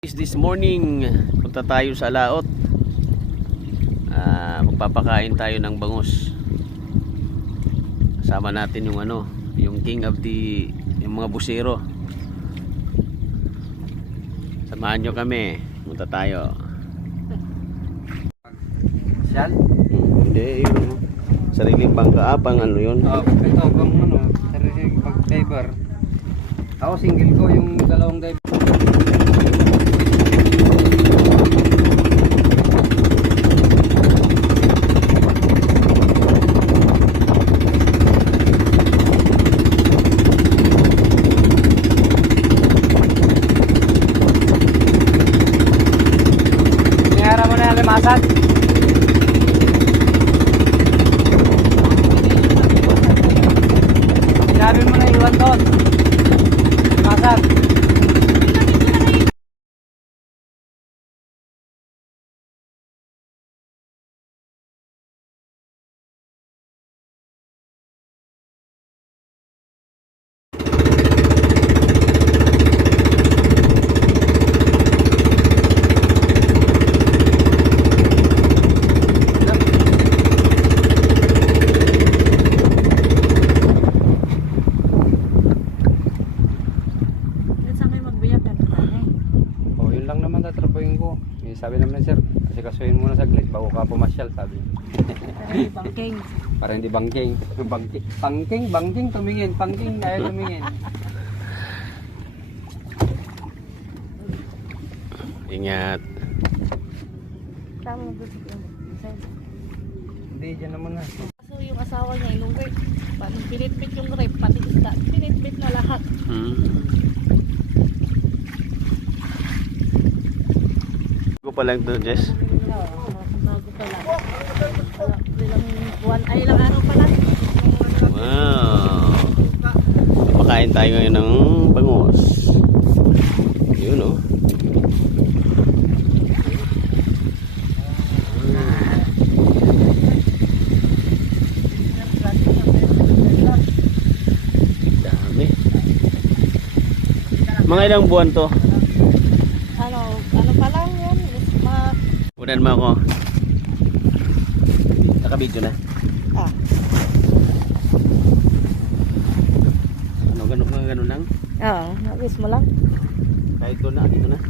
This morning, punta tayo sa laot. Magpapakain tayo ng bangus. Kasama natin yung yung king of yung mga busero. Samahan nyo kami. Punta tayo. Sal? Hindi, yung sariling bangka. Pang yun? Ito, bang sariling pag-diver. Ako single ko yung dalawang diver. Pinara mo na yung limasan. Sinabi mo na iwan doon. Limasan. Lang naman tatrapuhin ko. Sabi naman sir, kasi kasuhin muna saglit bago ka pumasyal, sabi. Bangking. Para hindi bangking. Bangking, tumingin. Bangking, ayaw tumingin. Ingat. Tama mo gusto ko. Hindi, dyan naman na. So yung asawa niya inuwi. Paano pinitpit yung rep, pati isda. Pinitpit na lahat. Pa lang to, Jess. Bago pa lang. Ilang buwan, ay ilang araw pa lang. Wow. Papakain tayo ngayon ng bangus. Yun oh. Dami. Mga ilang buwan to? Ano pa lang yan? Unan mo ako. Naka-video na. Ganun lang? Oo, nabis mo lang. Kahit doon na, dito na.